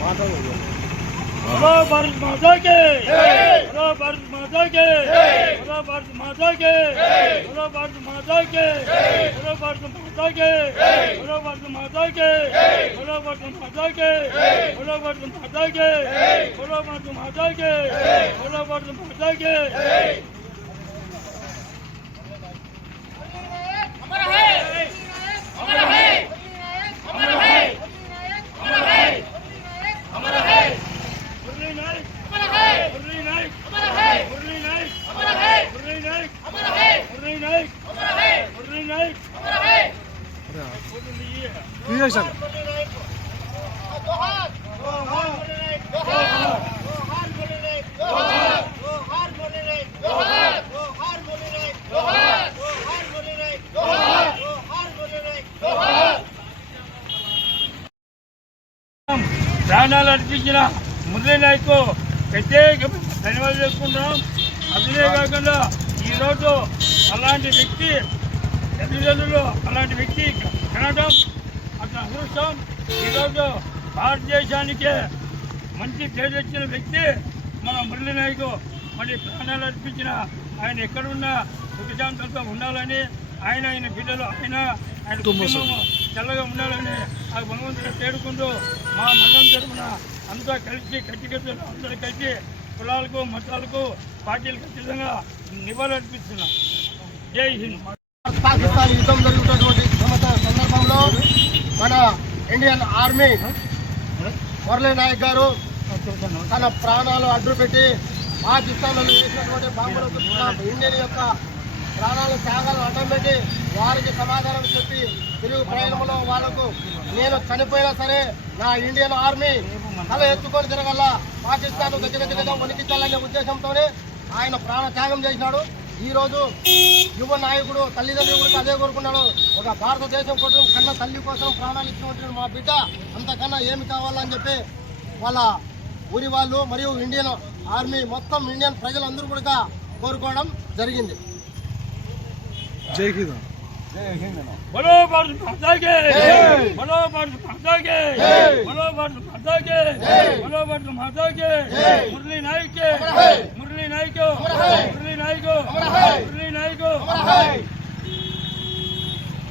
بولو کے بولو بھارت ماتا کے کے بولو بھارت ماتا کے بولو بھارت ماتا کے بولو بھارت ماتا کے بولو بھارت ماتا ప్రాణాలు అర్పించిన మురళీ నాయక్ ప్రత్యేక ధన్యవాదాలు చేసుకుంటున్నాం అదే కాకుండా ఈరోజు అలాంటి వ్యక్తి తల్లిదండ్రులు అలాంటి వ్యక్తి కనడం అట్లా అదృష్టం ఈరోజు భారతదేశానికే మంచి పేరు తెచ్చిన వ్యక్తి మన మురళీ నాయక్ మరి ప్రాణాలు అర్పించిన ఆయన ఎక్కడున్నా సుఖశాంతంతో ఉండాలని ఆయన ఆయన బిడ్డలు ఆయన ఆయన కుటుంబం చల్లగా ఉండాలని ఆ భగవంతుని పేరుకుంటూ మా మండలం తరఫున అంతా కలిసి కట్టికట్టులు అందరూ కలిసి కులాలకు మతాలకు పార్టీలకు ఖచ్చితంగా నివాళులర్పిస్తున్నాం. జై హింద్. పాకిస్తాన్ యుద్ధం జరుగుతున్నటువంటి సందర్భంలో మన ఇండియన్ ఆర్మీ మురళీ నాయక్ గారు తన ప్రాణాలు అడ్డుపెట్టి పాకిస్తాన్లో వేసినటువంటి బాంబులకు ఇండియన్ యొక్క ప్రాణాలు త్యాగాలను అడ్డం పెట్టి వారికి సమాధానం చెప్పి తిరుగు ప్రయాణంలో వాళ్ళకు నేను చనిపోయినా సరే నా ఇండియన్ ఆర్మీ తల ఎత్తుకొని తిరగల్లా. పాకిస్తాన్ గజగజగజ వణికించాలనే ఉద్దేశంతోనే ఆయన ప్రాణ త్యాగం చేసినాడు. ఈరోజు యువ నాయకుడు తల్లిదండ్రులు కూడా అదే కోరుకున్నాడు. ఒక భారతదేశం కోసం కన్న తల్లి కోసం ప్రాణాలు ఇచ్చినటువంటి మా బిడ్డ అంతకన్నా ఏమి కావాలని చెప్పి వాళ్ళ ఊరి వాళ్ళు మరియు ఇండియన్ ఆర్మీ మొత్తం ఇండియన్ ప్రజలందరూ కూడా కోరుకోవడం జరిగింది. బలో బలో మురళీ నాయకే మురళీ నాయక్ नायक हमारा है नायक हमारा है